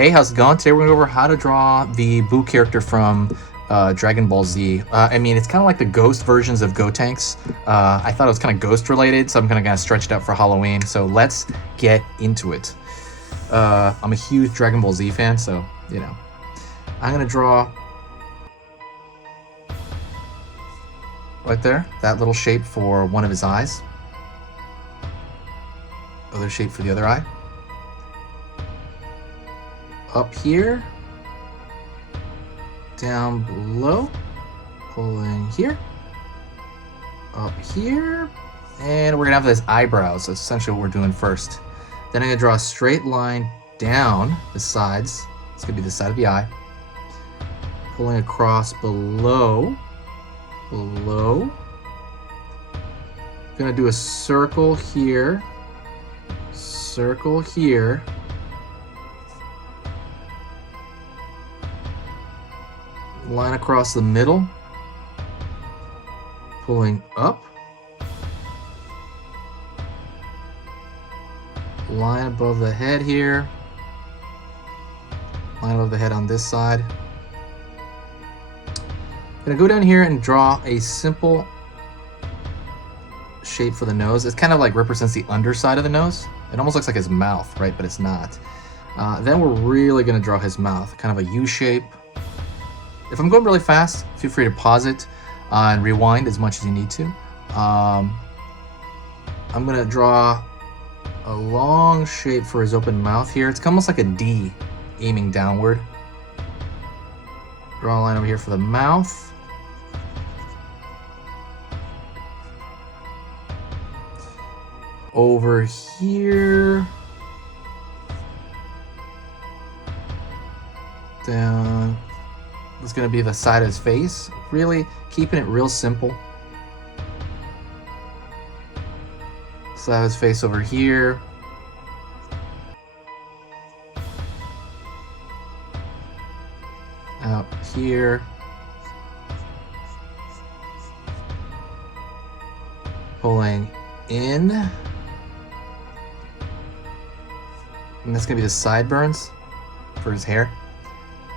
Hey, how's it going? Today we're going to go over how to draw the Boo character from Dragon Ball Z. I mean, it's kind of like the ghost versions of Gotenks. I thought it was kind of ghost related, so I'm going to kind of stretch it out for Halloween. So let's get into it. I'm a huge Dragon Ball Z fan, so, you know. I'm going to draw right there, that little shape for one of his eyes. Other shape for the other eye. Up here, down below, pulling here, up here, and we're gonna have those eyebrows. That's essentially what we're doing first. Then I'm gonna draw a straight line down the sides. It's gonna be the side of the eye. Pulling across below. Gonna do a circle here, line across the middle, pulling up, line above the head here, line above the head on this side. Gonna go down here and draw a simple shape for the nose. It kind of like represents the underside of the nose. It almost looks like his mouth, right? But it's not. Then we're really gonna draw his mouth, kind of a U shape. If I'm going really fast, feel free to pause it and rewind as much as you need to. I'm gonna draw a long shape for his open mouth here. It's almost like a D aiming downward. Draw a line over here for the mouth. Over here. Down. It's going to be the side of his face, really keeping it real simple. Side of his face over here. Out here. Pulling in. And that's going to be the sideburns for his hair.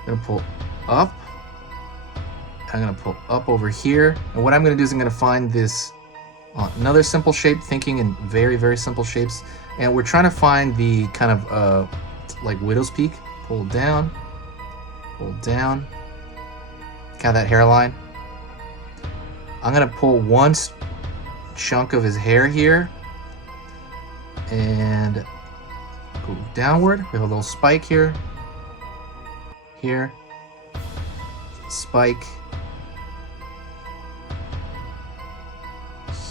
I'm going to pull up. I'm going to pull up over here, and what I'm going to do is I'm going to find this another simple shape, thinking in very, very simple shapes, and we're trying to find the kind of like widow's peak. Pull down, kind of that hairline. I'm going to pull one chunk of his hair here and go downward. We have a little spike here, spike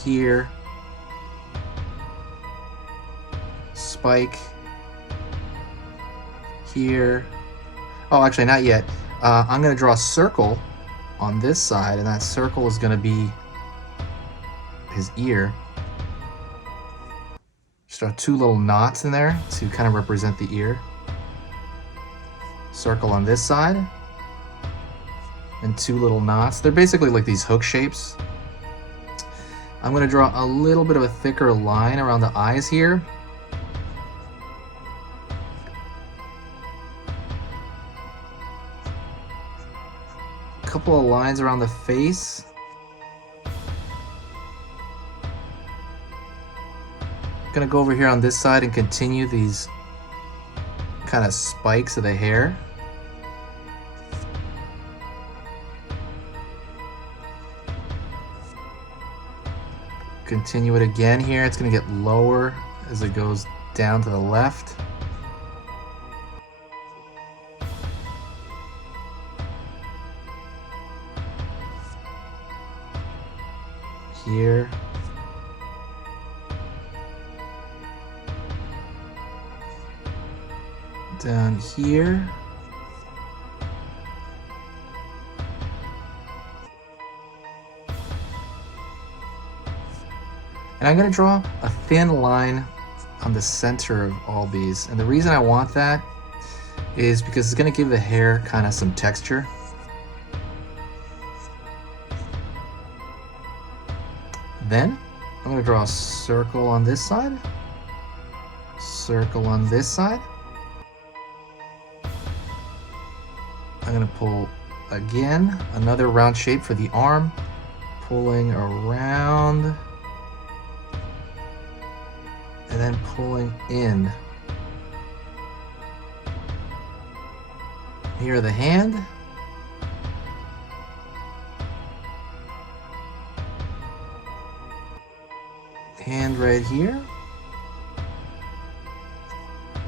here, spike here. Oh, actually not yet. I'm going to draw a circle on this side, and that circle is going to be his ear. Just draw two little knots in there to kind of represent the ear. Circle on this side, and two little knots. They're basically like these hook shapes. I'm going to draw a little bit of a thicker line around the eyes here. A couple of lines around the face. Going to go over here on this side and continue these kind of spikes of the hair. Continue it again here. It's going to get lower as it goes down to the left. Here. Down here. And I'm going to draw a thin line on the center of all these. And the reason I want that is because it's going to give the hair kind of some texture. Then I'm going to draw a circle on this side, circle on this side, I'm gonna pull again, another round shape for the arm, pulling around, and then pulling in. Here the hand. Hand right here.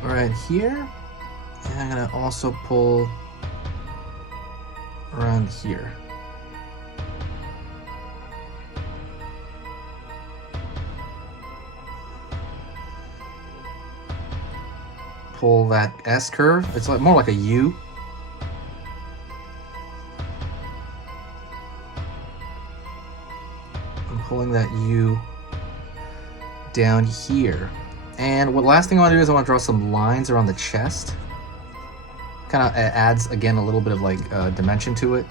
Right here. And I'm gonna also pull around here. Pull that S curve. It's like more like a U. I'm pulling that U down here. And what last thing I want to do is I want to draw some lines around the chest. Kind of adds, again, a little bit of like dimension to it.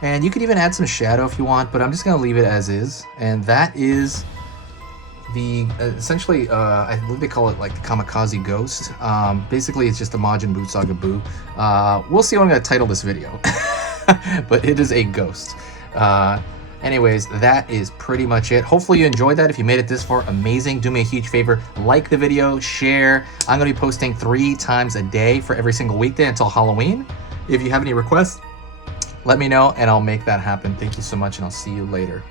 And you could even add some shadow if you want, but I'm just going to leave it as is. And that is the, essentially, I believe they call it like the Kamikaze Ghost. Basically, it's just a Majin Buu Saga Buu. We'll see what I'm going to title this video. But it is a ghost. Anyways, that is pretty much it. Hopefully you enjoyed that. If you made it this far, amazing. Do me a huge favor, like the video, share. I'm going to be posting 3 times a day for every single weekday until Halloween. If you have any requests, let me know and I'll make that happen. Thank you so much and I'll see you later.